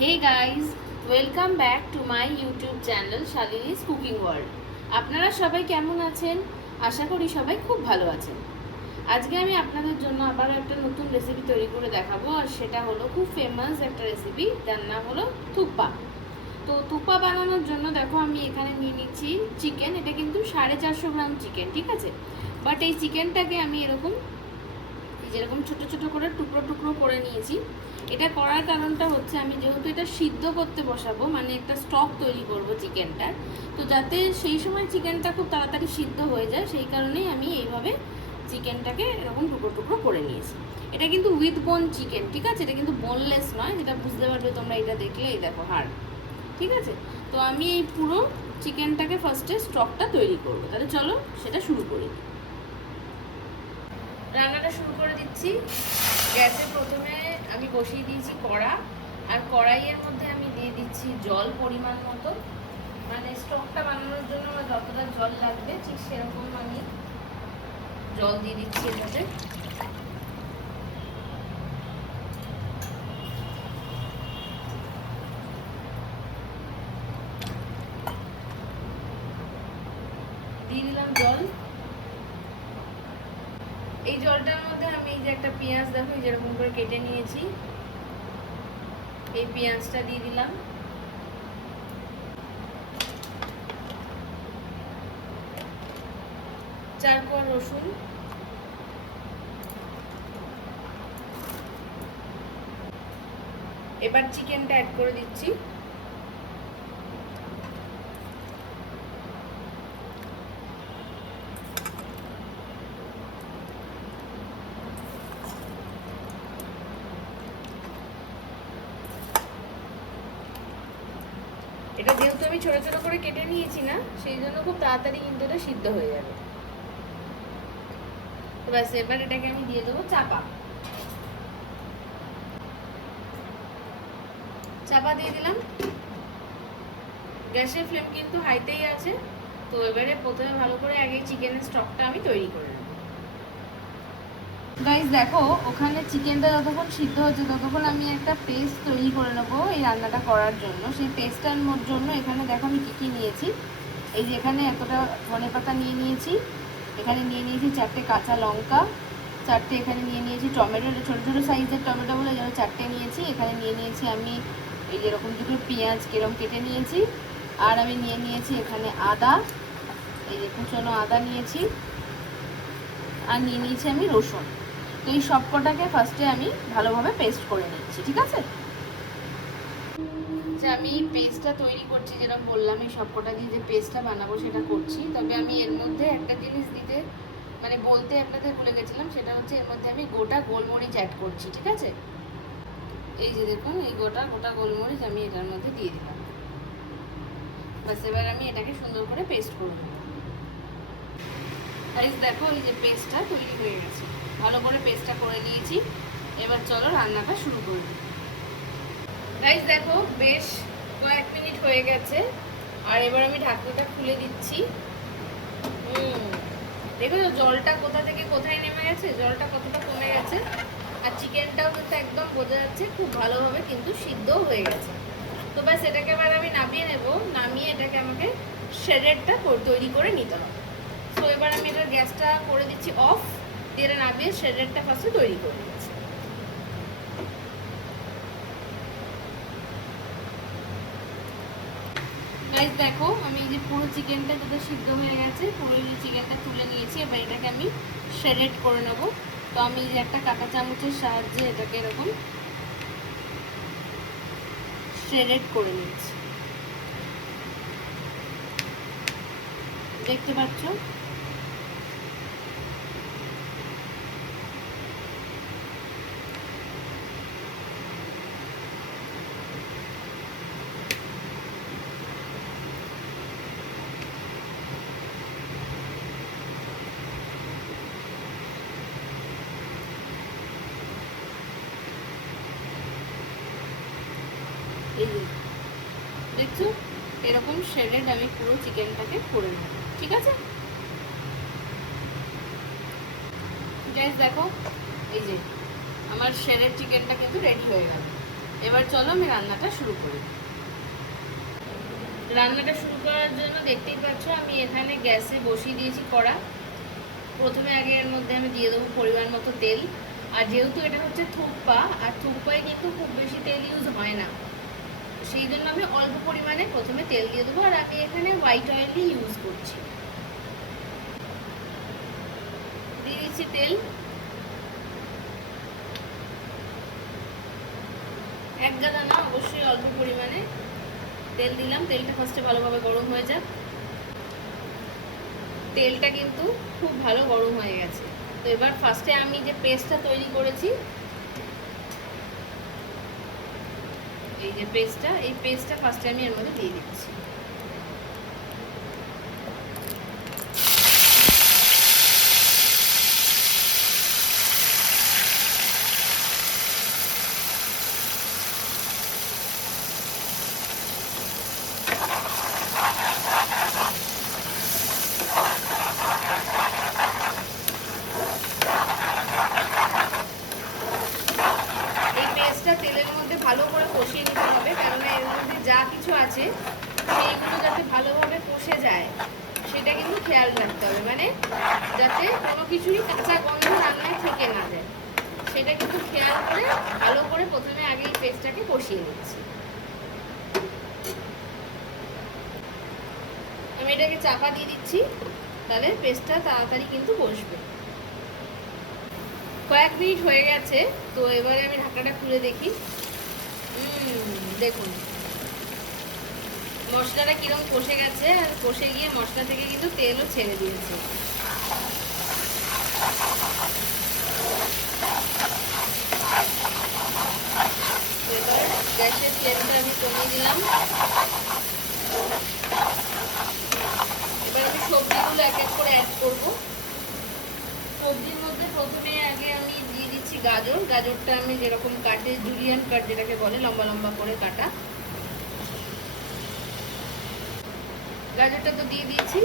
Hey guys, welcome back to my YouTube channel Shalini's cooking world. আপনারা সবাই কেমন আছেন? আশা করি সবাই খুব ভালো আছেন। আজকে আমি আপনাদের জন্য আবার একটা নতুন রেসিপি তৈরি করে দেখাবো, আর সেটা হলো খুব ফেমাস একটা রেসিপি, যার নাম হলো থুকপা। তো থুকপা বানানোর জন্য দেখো আমি এখানে নিয়ে নিচ্ছি চিকেন। এটা কিন্তু 450 গ্রাম চিকেন, ঠিক আছে? বাট এই চিকেনটাকে আমি যেরকম ছোট ছোট করে টুকরো টুকরো করে নিয়েছি। এটা করার কারণটা হচ্ছে, আমি যেহেতু এটা সিদ্ধ করতে বসাবো, মানে একটা স্টক তৈরি করব চিকেনটার, তো যাতে সেই সময় চিকেনটা খুব তাড়াতাড়ি সিদ্ধ হয়ে যায়, সেই কারণেই আমি এইভাবে চিকেনটাকে এরকম টুকরো টুকরো করে নিয়েছি। এটা কিন্তু উইথ বোন চিকেন, ঠিক আছে? এটা কিন্তু বোনলেস নয়, যেটা বুঝতে পারবে তোমরা এটা দেখলে। এই দেখো হাড়, ঠিক আছে? তো আমি এই পুরো চিকেনটাকে ফার্স্টে স্টকটা তৈরি করবো। তাহলে চলো সেটা শুরু করি। রান্নাটা শুরু করে দিচ্ছি। গ্যাসে প্রথমে আমি বসিয়ে দিয়েছি কড়া, আর কড়াইয়ের মধ্যে আমি দিয়ে দিচ্ছি জল পরিমাণ মতো। মানে স্টকটা বানানোর জন্য আমার যতটা জল লাগবে ঠিক সেরকম আমি জল দিয়ে দিচ্ছি এটাতে। দিয়ে দিলাম জল। এই জলটার মধ্যে আমি এই যে একটা পেঁয়াজ, দেখো যেরকম করে কেটে নিয়েছি, এই পেঁয়াজটা দিয়ে দিলাম। 4 কোয়া রসুন, এবার চিকেনটা অ্যাড করে দিচ্ছি। এটা যেহেতু আমি ছোট ছোট করে কেটে নিয়েছি না, সেই জন্য খুব তাড়াতাড়ি কিন্তু এটা সিদ্ধ হয়ে যাবে। তো ব্যাস, এবার এটাকে আমি দিয়ে দেবো চাপা। চাপা দিয়ে দিলাম। গ্যাসের ফ্লেম কিন্তু হাইতেই আছে। তো এবারে প্রথমে ভালো করে আগে চিকেনের স্টকটা আমি তৈরি করে নেব। গাইস দেখো, ওখানে চিকেনটা যতক্ষণ সিদ্ধ হচ্ছে ততক্ষণ আমি একটা পেস্ট তৈরি করে নেবো এই রান্নাটা করার জন্য। সেই পেস্টটার জন্য এখানে দেখো আমি কী কী নিয়েছি। এই যে এখানে এতটা ধনেপাতা নিয়ে নিয়েছি, এখানে নিয়ে নিয়েছি 4টে কাঁচা লঙ্কা, 4টে এখানে নিয়ে নিয়েছি টমেটো, ছোটো ছোটো সাইজের টমেটো বলে যেন 4টে নিয়েছি। এখানে নিয়ে নিয়েছি আমি এই যেরকম দুটো পেঁয়াজ কেরম কেটে নিয়েছি, আর আমি নিয়ে নিয়েছি এখানে আদা, এই যে কুচনো আদা নিয়েছি, আর নিয়ে নিয়েছি আমি রসুন। তো এই সব কটাকে ফার্স্টে আমি ভালোভাবে পেস্ট করে নিচ্ছি, ঠিক আছে? আচ্ছা, আমি পেস্টটা তৈরি করছি, যেটা বললাম এই সব কটা দিয়ে যে পেস্টটা বানাবো সেটা করছি। তবে আমি এর মধ্যে একটা জিনিস দিতে মানে বলতে আপনাদের ভুলে গেছিলাম, সেটা হচ্ছে এর মধ্যে আমি গোটা গোলমরিচ অ্যাড করছি, ঠিক আছে? এই যে দেখুন, এই গোটা গোটা গোলমরিচ আমি এটার মধ্যে দিয়ে দিলাম। বাস, এবার আমি এটাকে সুন্দর করে পেস্ট করে দেবো। গাইস দেখো, এই যে পেস্টটা তৈরি হয়ে গেছে, ভালো করে পেস্টটা করে নিয়েছি। এবার চলো রান্নাটা শুরু করে দিই। গাইস দেখো, বেশ কয়েক মিনিট হয়ে গেছে, আর এবার আমি ঢাকনাটা খুলে দিচ্ছি। দেখো জলটা কোথা থেকে কোথায় নেমে গেছে, জলটা কতটা কমে গেছে, আর চিকেনটাও কিন্তু একদম বোঝা যাচ্ছে খুব ভালোভাবে কিন্তু সিদ্ধ হয়ে গেছে। তো ব্যাস, এটাকে এবার আমি নামিয়ে নেব। নামিয়ে এটাকে আমাকে শ্রেডেডটা তৈরি করে নিতে হবে। তো এবার আমি এটার গ্যাসটা করে দিচ্ছি অফ, দিয়ে এটা নামিয়ে শ্রেডেডটা ফার্স্টে তৈরি করে দিচ্ছি। গাইস দেখো, আমি এই যে পুরো চিকেনটা যেটা সিদ্ধ হয়ে গেছে, পুরো এই চিকেনটা তুলে নিয়েছি। এবার এটাকে আমি শ্রেডেড করে নেব। তো আমি এই যে একটা কাঁটা চামচের সাহায্যে এটাকে এরকম শ্রেডেড করে নিচ্ছি, দেখতে পাচ্ছ? এই যে দেখছো, এরকম শ্রেডেড আমি পুরো চিকেনটাকে করে নেব, ঠিক আছে? গাইস দেখো, এই যে আমার শ্রেডেড চিকেনটা কিন্তু রেডি হয়ে গেল। এবার চলো আমি রান্নাটা শুরু করি। রান্নাটা শুরু করার জন্য দেখতেই পাচ্ছ আমি এখানে গ্যাসে বসিয়ে দিয়েছি কড়া। প্রথমে আগে এর মধ্যে আমি দিয়ে দেবো পরিমাণ মতো তেল। আর যেহেতু এটা হচ্ছে থুকপা, আর থুকপায় কিন্তু খুব বেশি তেল ইউজ হয় না, সেই জন্য আমি অল্প পরিমাণে প্রথমে তেল দিয়ে দেবো। আর আমি এখানে হোয়াইট অয়েলই ইউজ করছি। দিয়ে দিচ্ছি তেল, এক গাদা না, অবশ্যই অল্প পরিমাণে তেল দিলাম। তেলটা ফার্স্টে ভালোভাবে গরম হয়ে যাক। তেলটা কিন্তু খুব ভালো গরম হয়ে গেছে। তো এবার ফার্স্টে আমি যে পেস্টটা তৈরি করেছি, এই যে পেস্টটা, এই পেস্টটা ফার্স্টে আমি এর মধ্যে দিয়ে দিচ্ছি। তেলের মধ্যে ভালো করে কষিয়ে নিতে হবে, কেননা এর মধ্যে যা কিছু আছে সেইগুলো যাতে ভালোভাবে কষে যায় সেটা কিন্তু খেয়াল রাখতে হবে। মানে যাতে কোনো কিছুরই কাঁচা গন্ধ রান্নায় থেকে না যায়, সেটা কিন্তু খেয়াল করে ভালো করে প্রথমে আগে এই পেস্টটাকে কষিয়ে নিচ্ছি। আমি এটাকে চাপা দিয়ে দিচ্ছি, তাহলে পেস্টটা তাড়াতাড়ি কিন্তু বসবে। কয়েক মিনিট হয়ে গেছে, তো এবারে আমি ঢাকাটা খুলে দেখি। দেখুন মশলাটা কিরকম কষে গেছে, আর কষে গিয়ে মশলা থেকে কিন্তু তেলও ছেড়ে দিয়েছে। এবার গ্যাসের ফ্লেমটা আমি কমিয়ে দিলাম। এবার আমি সবজিগুলো এক এক করে অ্যাড করবো। সবজির মধ্যে প্রথমে আগে আমি দিয়ে দিচ্ছি গাজর। গাজরটা আমি যেরকম কাটে, জুলিয়ান কাট যেটাকে বলে, লম্বা লম্বা করে কাটা। গাজরটা তো দিয়ে দিয়েছি।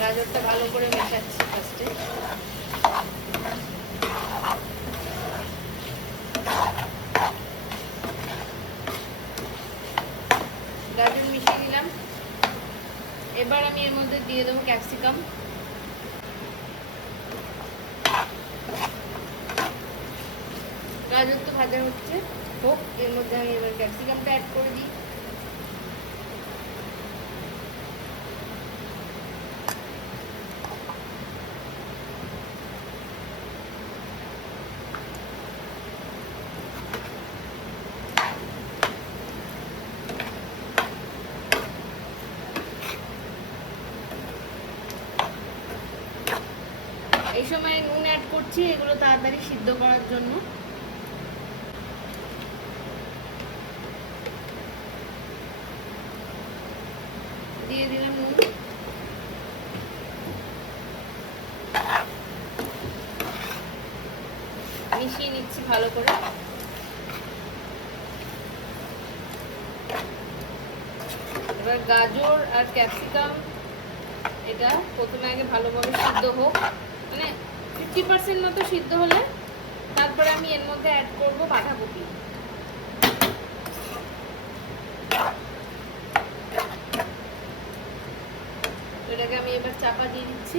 গাজরটা ভালো করে মেশাচ্ছি ফার্স্টে। গাজর মিশিয়ে দিলাম। এবার আমি এর মধ্যে দিয়ে দেবো ক্যাপসিকাম। গাজর তো ভাজা হচ্ছে, হোক, এর মধ্যে আমি এবার ক্যাপসিকামটা অ্যাড করে দিই। এই সময় নুন অ্যাড করছি, এগুলো তাড়াতাড়ি সিদ্ধ করার জন্য। দিয়ে দিলাম নুন। মিশিয়ে নিচ্ছি ভালো করে। এবার গাজর আর ক্যাপসিকাম এটা প্রথমে আগে ভালোভাবে সিদ্ধ হোক, মানে 50% মতো সিদ্ধ হলে তারপরে আমি এর মধ্যে অ্যাড করব বাঁধাকপি। এটাকে আমি এবার চাপা দিয়ে দিচ্ছি,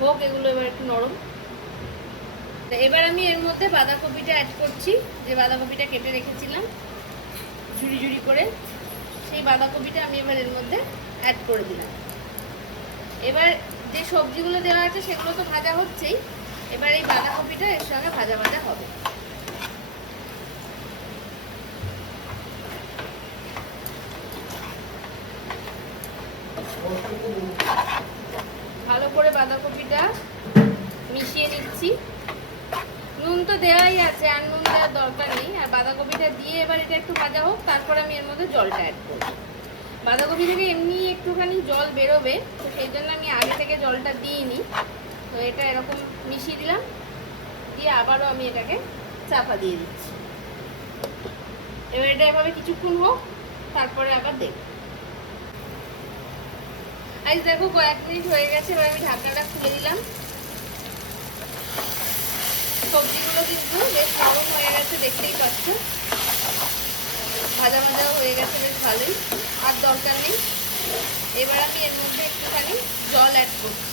হোক এগুলো এবার একটু নরম। এবার আমি এর মধ্যে বাঁধাকপিটা অ্যাড করছি, যে বাঁধাকপিটা কেটে রেখেছিলাম ঝুড়ি ঝুড়ি করে, সেই বাঁধাকপিটা আমি এবার এর মধ্যে অ্যাড করে দিলাম। এবার যে সবজিগুলো দেওয়া আছে সেগুলো তো ভাজা হচ্ছেই, এবার এই বাঁধাকপিটা এর সঙ্গে ভাজা ভাজা হবে। ভালো করে বাঁধাকপিটা মিশিয়ে নিচ্ছি। নুন তো দেওয়াই আছে, আর নুন দেওয়ার দরকার নেই। আর বাঁধাকপিটা দিয়ে এবার এটা একটু ভাজা হোক, তারপর আমি এর মধ্যে জলটা অ্যাড করব। বাঁধাকপি থেকে এমনি একটুখানি জল বেরোবে, তো সেই জন্য আমি আগে থেকে জলটা দিইনি। তো এটা এরকম মিশিয়ে দিলাম, দিয়ে আবারও আমি এটাকে চাপা দিয়ে দিচ্ছি। এবার এটা এভাবে কিছুক্ষণ হোক, তারপরে আবার দেখব। আজ দেখো কয়েক মিনিট হয়ে গেছে, এবার আমি ঢাকনাটা খুলে দিলাম। সবজিগুলো কিন্তু বেশ নরম হয়ে গেছে, দেখতেই পাচ্ছ। ভাজা ভাজাও হয়ে গেছে বেশ ভালোই, আর দরকার নেই। এবার আমি এর মধ্যে একটুখানি জল অ্যাড করছি।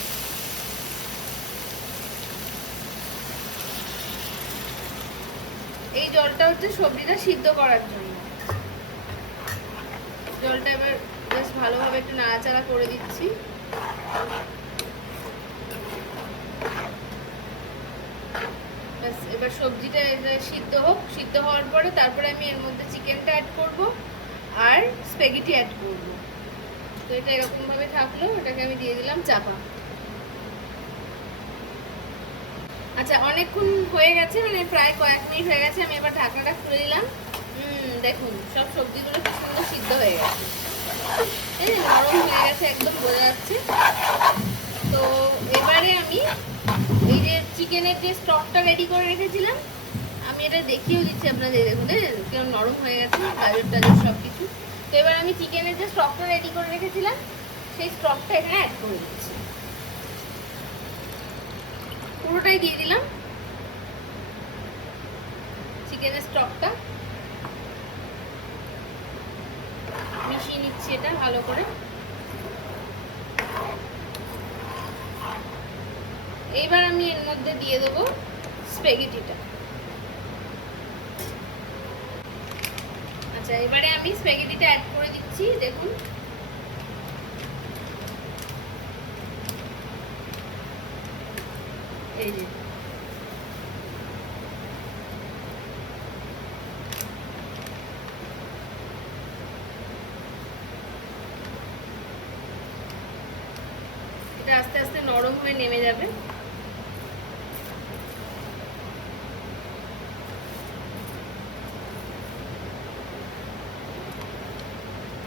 এই জলটা হচ্ছে সবজিটা সিদ্ধ করার জন্য। জলটা এবার বেশ ভালোভাবে একটু নাড়াচাড়া করে দিচ্ছি। এবার সবজিটা সিদ্ধ হোক, সিদ্ধ হওয়ার পরে তারপরে আমি এর মধ্যে চিকেনটা অ্যাড করব আর স্প্যাগেটি অ্যাড করব। তো এটা এরকম ভাবে থাকলো, এটাকে আমি দিয়ে দিলাম চাপা। আচ্ছা, অনেকক্ষণ হয়ে গেছে, মানে প্রায় কয়েক মিনিট হয়ে গেছে। আমি এবার ঢাকনাটা খুলে দিলাম। দেখুন সব সবজিগুলো কি সুন্দর সিদ্ধ হয়ে গেছে, এই যে নরম হয়ে গেছে, একদম বোঝা যাচ্ছে। তো এবারে আমি এই যে চিকেনের যে স্টকটা রেডি করে রেখেছিলাম, আমি এটা দেখিয়েও দিচ্ছি আপনাদের। দেখুন কেমন নরম হয়ে গেছে গাজর টাজর সব কিছু। তো এবার আমি চিকেনের যে স্টকটা রেডি করে রেখেছিলাম সেই স্টকটা এখানে অ্যাড করে দিচ্ছি। পুরোটাই দিয়ে দিলাম চিকেনের স্টকটা। মিশিয়ে নিচ্ছি এটা ভালো করে। এইবার আমি এর মধ্যে দিয়ে দেবো স্প্যাগেটিটা। আচ্ছা, এবারে আমি স্প্যাগেটিটা অ্যাড করে দিচ্ছি। দেখুন এই যে এটা আস্তে আস্তে নরম হয়ে নেমে যাবে।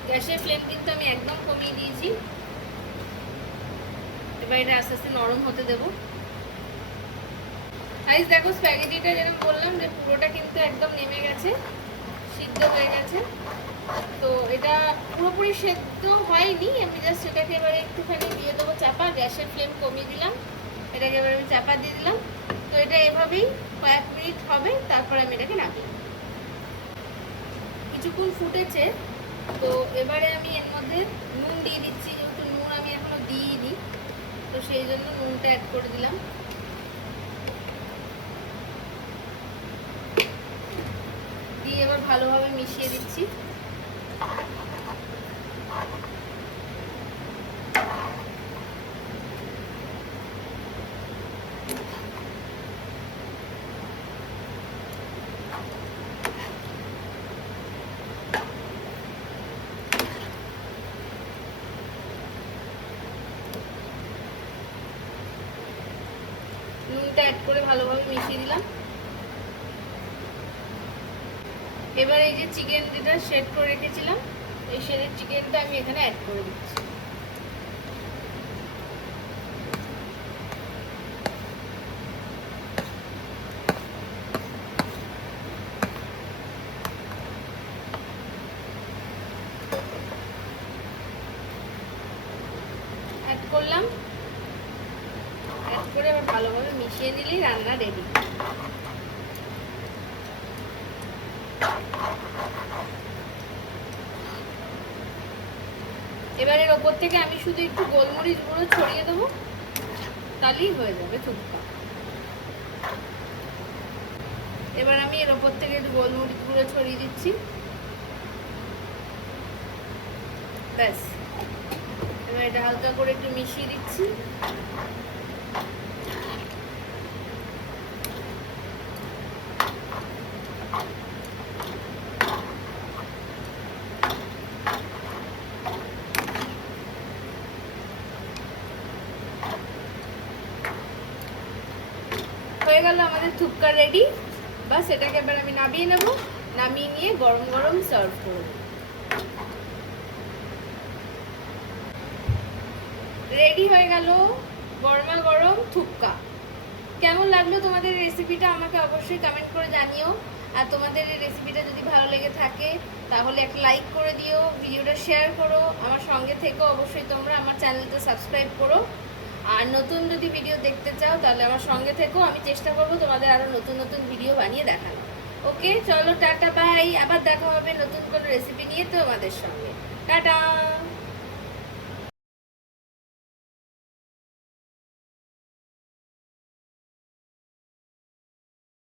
গ্যাসের ফ্লেম কিন্তু আমি একদম কমিয়ে দিয়েছি। এবার এটা আস্তে আস্তে নরম হতে দেবো। গাইস দেখো, স্প্যাগেটিটা যেরকম বললাম যে পুরোটা কিন্তু একদম নেমে গেছে, সিদ্ধ হয়ে গেছে। তো এটা পুরোপুরি সেদ্ধ হয়নি, আমি জাস্ট এটাকে এবারে একটুখানি দিয়ে দেবো চাপা। গ্যাসের ফ্লেম কমিয়ে দিলাম, এটাকে এবার আমি চাপা দিয়ে দিলাম। তো এটা এভাবেই কয়েক মিনিট হবে, তারপর আমি এটাকে নামিয়ে কিছুক্ষণ ফুটেছে। তো এবারে আমি এর মধ্যে নুন দিয়ে দিচ্ছি, যেহেতু নুন আমি এখনো দিইনি, তো সেই জন্য নুনটা অ্যাড করে দিলাম। দিয়ে এবার ভালোভাবে মিশিয়ে দিচ্ছি। নুনটা অ্যাড করে ভালোভাবে মিশিয়ে দিলাম। এবার এই যে চিকেন যেটা সেট করে রেখেছিলাম, এই শেডের চিকেনটা আমি এখানে অ্যাড করে দিচ্ছি। অ্যাড করলাম, অ্যাড করে এবার ভালোভাবে মিশিয়ে নিলেই রান্না রেডি। এবার এর ওপর থেকে আমি শুধু একটু গোলমরিচ গুঁড়ো ছড়িয়ে দেবো, তাহলেই হয়ে যাবে থুপকা। এবার আমি এর ওপর থেকে একটু গোলমরিচ গুঁড়ো ছড়িয়ে দিচ্ছি, ব্যাস। এবার এটা হালকা করে একটু মিশিয়ে দিচ্ছি। হয়ে গেল আমাদের থুপকা রেডি। বাস এটাকে এবার আমি নামিয়ে নেব, নামিয়ে নিয়ে গরম গরম সার্ভ করব। রেডি হয়ে গেল গরমা গরম থুপকা। কেমন লাগলো তোমাদের রেসিপিটা আমাকে অবশ্যই কমেন্ট করে জানিও। আর তোমাদের এই রেসিপিটা যদি ভালো লেগে থাকে তাহলে একটা লাইক করে দিও, ভিডিওটা শেয়ার করো, আমার সঙ্গে থেকো। অবশ্যই তোমরা আমার চ্যানেলটা সাবস্ক্রাইব করো। আর নতুন যদি ভিডিও দেখতে চাও তাহলে আমার সঙ্গে থেকো, আমি চেষ্টা করবো তোমাদের আরো নতুন নতুন ভিডিও বানিয়ে দেখানো। ওকে, চলো টাটা বাই, আবার দেখা হবে নতুন কোনো রেসিপি নিয়ে তোমাদের সঙ্গে। টাটা।